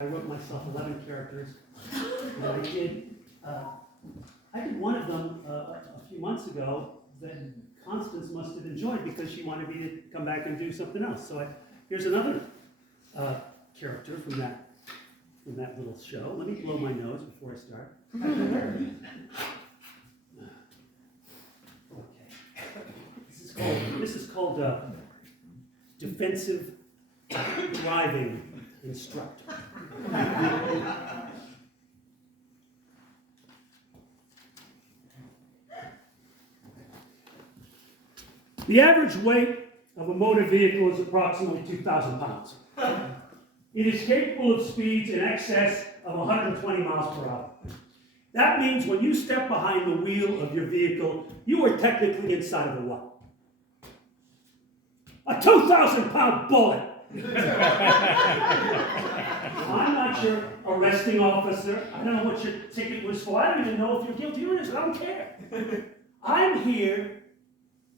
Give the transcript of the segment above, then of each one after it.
I wrote myself 11 characters, and I did one of them a few months ago that Constance must have enjoyed because she wanted me to come back and do something else. So here's another character from that little show. Let me blow my nose before I start. Okay. This is called Defensive Driving Instructor. The average weight of a motor vehicle is approximately 2,000 pounds. It is capable of speeds in excess of 120 miles per hour. That means when you step behind the wheel of your vehicle, you are technically inside of a what? A 2,000-pound bullet! I'm not your arresting officer. I don't know what your ticket was for. I don't even know if you're guilty or innocent. I don't care. I'm here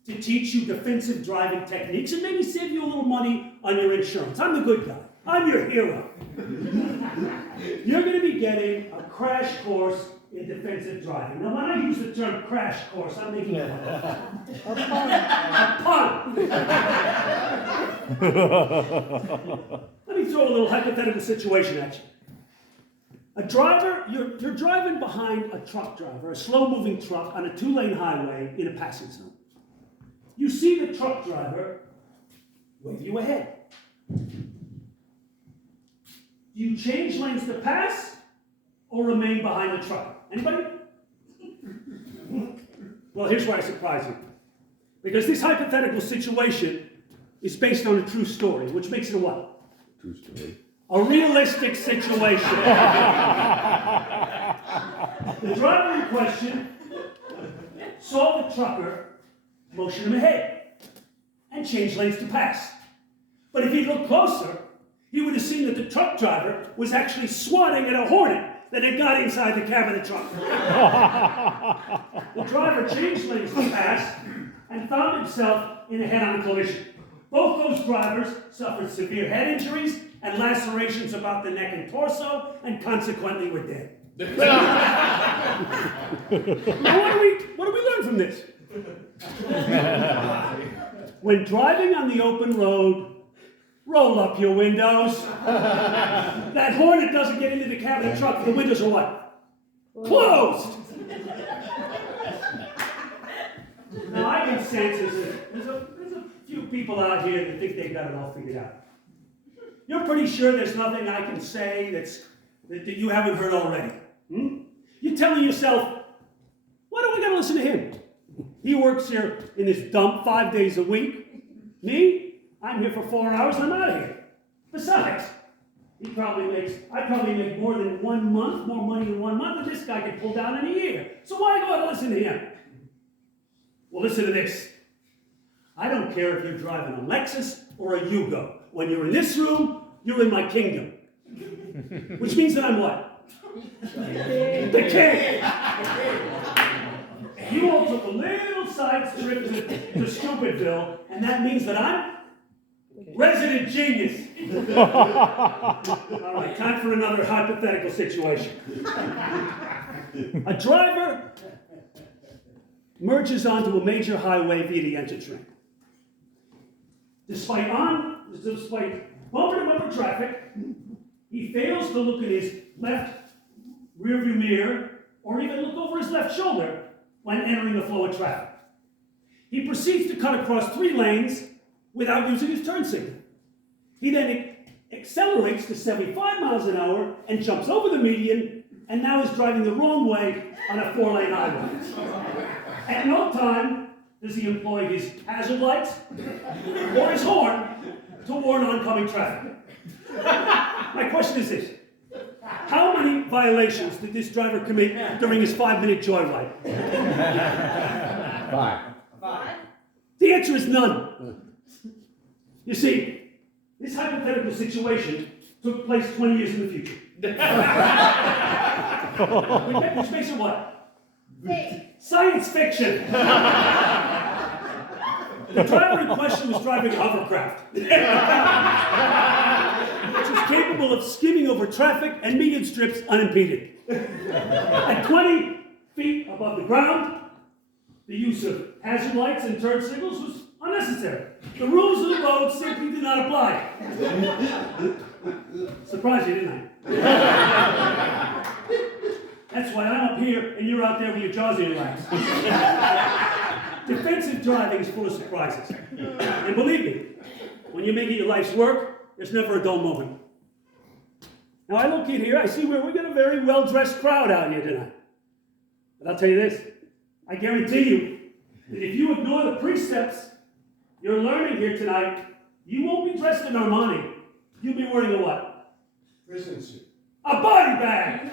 to teach you defensive driving techniques and maybe save you a little money on your insurance. I'm the good guy. I'm your hero. You're going to be getting a crash course in defensive driving. Now, when I use the term crash course, I'm making a pun. Let me throw a little hypothetical situation at you. A driver, you're driving behind a truck driver, a slow-moving truck on a two-lane highway in a passing zone. You see the truck driver wave you ahead. Do you change lanes to pass or remain behind the truck? Anybody? Well, here's why I surprise you. Because this hypothetical situation is based on a true story, which makes it a what? True story. A realistic situation. The driver in question saw the trucker motion him ahead and change lanes to pass. But if he'd looked closer, he would have seen that the truck driver was actually swatting at a hornet that had got inside the cab of the truck. The driver changed lanes to pass and found himself in a head-on collision. Both those drivers suffered severe head injuries and lacerations about the neck and torso, and consequently were dead. Now, what do we learn from this? When driving on the open road, roll up your windows. That hornet doesn't get into the cab of the truck. The windows are what? Closed. Now I can sense there's a few people out here that think they've got it all figured out. You're pretty sure there's nothing I can say that you haven't heard already. You're telling yourself, why do we got to listen to him? He works here in this dump 5 days a week. Me? I'm here for 4 hours and I'm out of here. Besides, I probably make more money in 1 month than this guy could pull down in a year. So why go and listen to him? Well, listen to this. I don't care if you're driving a Lexus or a Yugo. When you're in this room, you're in my kingdom. Which means that I'm what? The king. You all took a little side trip to Stupidville, and that means that I'm resident genius. All right, time for another hypothetical situation. A driver merges onto a major highway via the engine train. Despite bumper-to-bumper traffic, he fails to look in his left rearview mirror or even look over his left shoulder when entering the flow of traffic. He proceeds to cut across 3 lanes without using his turn signal. He then accelerates to 75 miles an hour and jumps over the median and now is driving the wrong way on a 4-lane highway. At no time does he employ his hazard lights or his horn to warn oncoming traffic. My question is this. How many violations did this driver commit during his 5-minute joyride? 5. The answer is none. You see, this hypothetical situation took place 20 years in the future. Which makes it what? Science fiction. The driver in question was driving a hovercraft, which is capable of skimming over traffic and median strips unimpeded. At 20 feet above the ground, the use of hazard lights and turn signals was unnecessary. The rules of the road simply did not apply. Surprised you, didn't I? That's why I'm up here and you're out there with your jaws in your laps. Defensive driving is full of surprises. And believe me, when you're making your life's work, there's never a dull moment. Now I look in here, I see we got a very well-dressed crowd out here tonight. But I'll tell you this, I guarantee you that if you ignore the precepts you're learning here tonight, you won't be dressed in Armani. You'll be wearing a what? Prison suit. A body bag!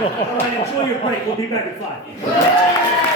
All right, enjoy your break. We'll be back at 5.